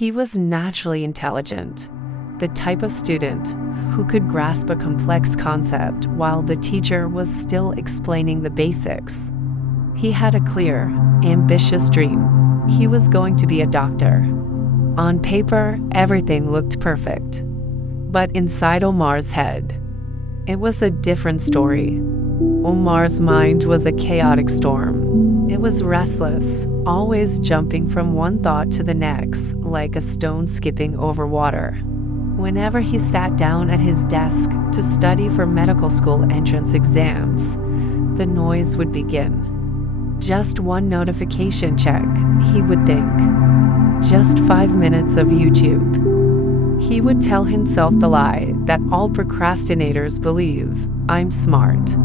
He was naturally intelligent, the type of student who could grasp a complex concept while the teacher was still explaining the basics. He had a clear, ambitious dream. He was going to be a doctor. On paper, everything looked perfect. But inside Omar's head, it was a different story. Omar's mind was a chaotic storm. It was restless, always jumping from one thought to the next, like a stone skipping over water. Whenever he sat down at his desk to study for medical school entrance exams, the noise would begin. Just one notification check, he would think. Just 5 minutes of YouTube. He would tell himself the lie that all procrastinators believe: I'm smart.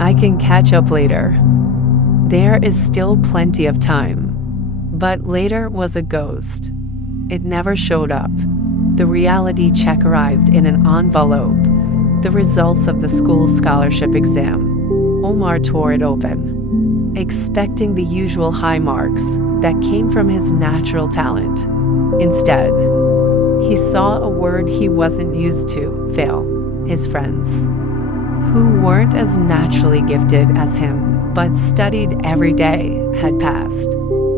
I can catch up later. There is still plenty of time. But later was a ghost. It never showed up. The reality check arrived in an envelope, the results of the school scholarship exam. Omar tore it open, expecting the usual high marks that came from his natural talent. Instead, he saw a word he wasn't used to: fail. His friends, who weren't as naturally gifted as him but studied every day, had passed.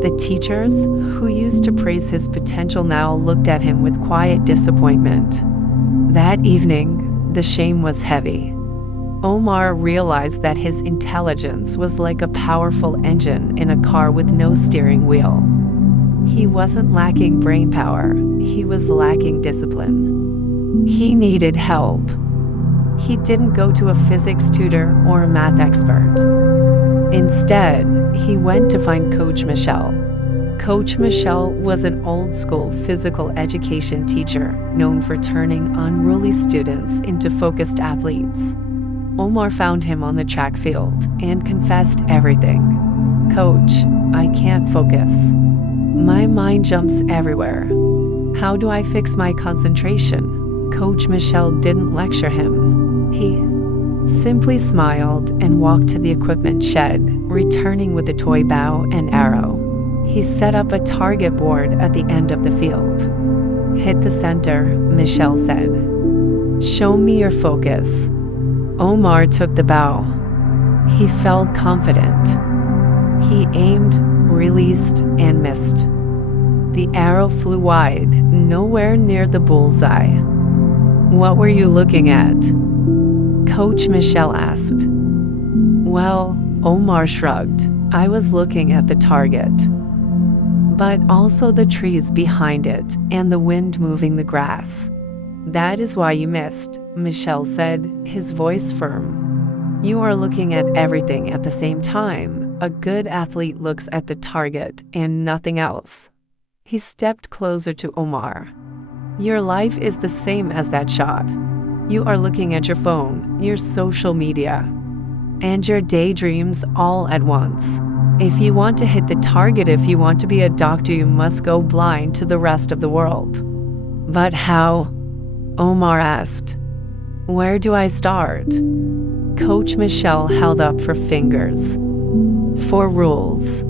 The teachers, who used to praise his potential, now looked at him with quiet disappointment. That evening, the shame was heavy. Omar realized that his intelligence was like a powerful engine in a car with no steering wheel. He wasn't lacking brain power, he was lacking discipline. He needed help. He didn't go to a physics tutor or a math expert. Instead, he went to find Coach Michel. Coach Michel was an old-school physical education teacher known for turning unruly students into focused athletes. Omar found him on the track field and confessed everything. "Coach, I can't focus. My mind jumps everywhere. How do I fix my concentration?" Coach Michel didn't lecture him. He simply smiled and walked to the equipment shed, returning with a toy bow and arrow. He set up a target board at the end of the field. "Hit the center," Michel said. "Show me your focus." Omar took the bow. He felt confident. He aimed, released, and missed. The arrow flew wide, nowhere near the bullseye. "What were you looking at?" Coach Michel asked. "Well," Omar shrugged, "I was looking at the target, but also the trees behind it and the wind moving the grass." "That is why you missed," Michel said, his voice firm. "You are looking at everything at the same time. A good athlete looks at the target and nothing else." He stepped closer to Omar. "Your life is the same as that shot. You are looking at your phone, your social media, and your daydreams all at once. If you want to hit the target, if you want to be a doctor, you must go blind to the rest of the world." "But how?" Omar asked. "Where do I start?" Coach Michel held up four fingers. 4 rules.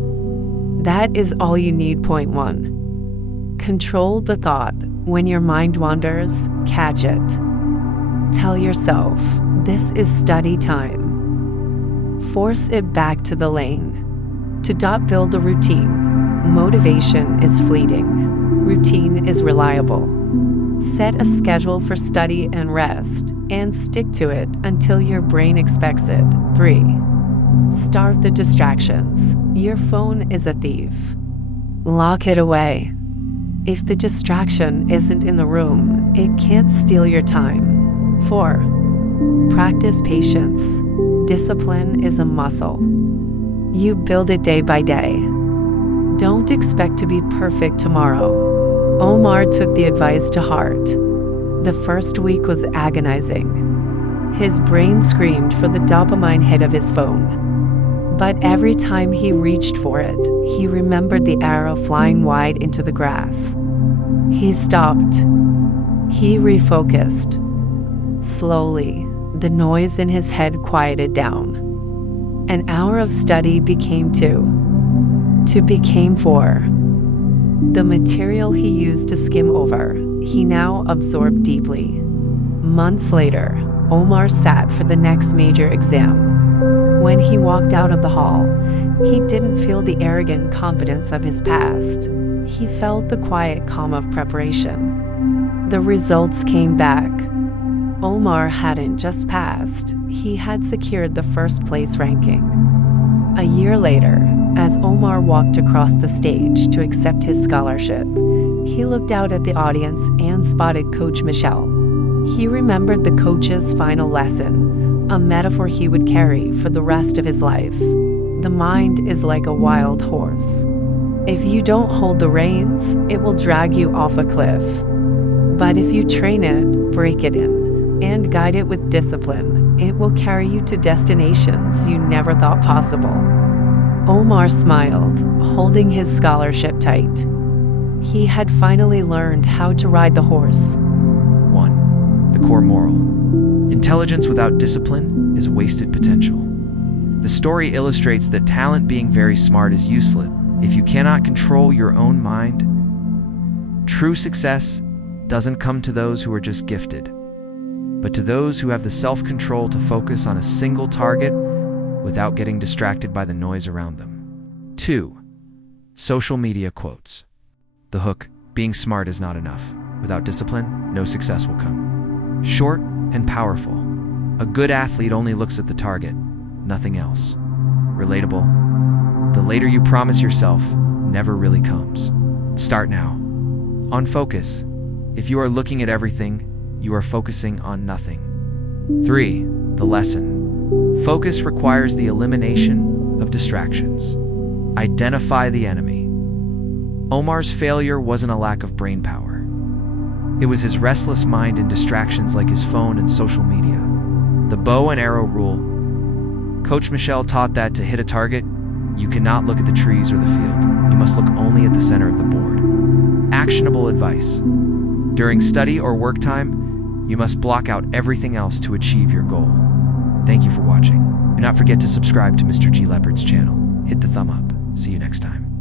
That is all you need. Point 1. Control the thought. When your mind wanders, catch it. Tell yourself, this is study time. Force it back to the lane. To build a routine. Motivation is fleeting. Routine is reliable. Set a schedule for study and rest, and stick to it until your brain expects it. 3. Starve the distractions. Your phone is a thief. Lock it away. If the distraction isn't in the room, it can't steal your time. 4. Practice patience. Discipline is a muscle. You build it day by day. Don't expect to be perfect tomorrow. Omar took the advice to heart. The first week was agonizing. His brain screamed for the dopamine hit of his phone. But every time he reached for it, he remembered the arrow flying wide into the grass. He stopped. He refocused. Slowly, the noise in his head quieted down. An hour of study became 2. 2 became 4. The material he used to skim over, he now absorbed deeply. Months later, Omar sat for the next major exam. When he walked out of the hall, he didn't feel the arrogant confidence of his past. He felt the quiet calm of preparation. The results came back. Omar hadn't just passed, he had secured the first place ranking. A year later, as Omar walked across the stage to accept his scholarship, he looked out at the audience and spotted Coach Michel. He remembered the coach's final lesson, a metaphor he would carry for the rest of his life. The mind is like a wild horse. If you don't hold the reins, it will drag you off a cliff. But if you train it, break it in, and guide it with discipline, it will carry you to destinations you never thought possible. Omar smiled, holding his scholarship tight. He had finally learned how to ride the horse. 1. The core moral. Intelligence without discipline is wasted potential. The story illustrates that talent being very smart is useless if you cannot control your own mind. True success doesn't come to those who are just gifted, but to those who have the self-control to focus on a single target without getting distracted by the noise around them. 2. Social media quotes. The hook, being smart is not enough. Without discipline, no success will come. Short and powerful. A good athlete only looks at the target, nothing else. Relatable. The later you promise yourself never really comes. Start now. On focus. If you are looking at everything, you are focusing on nothing. 3. The lesson. Focus requires the elimination of distractions. Identify the enemy. Omar's failure wasn't a lack of brain power. It was his restless mind and distractions like his phone and social media. The bow and arrow rule. Coach Michel taught that to hit a target, you cannot look at the trees or the field. You must look only at the center of the board. Actionable advice. During study or work time, you must block out everything else to achieve your goal. Thank you for watching. Do not forget to subscribe to Mr. G Leopard's channel. Hit the thumb up. See you next time.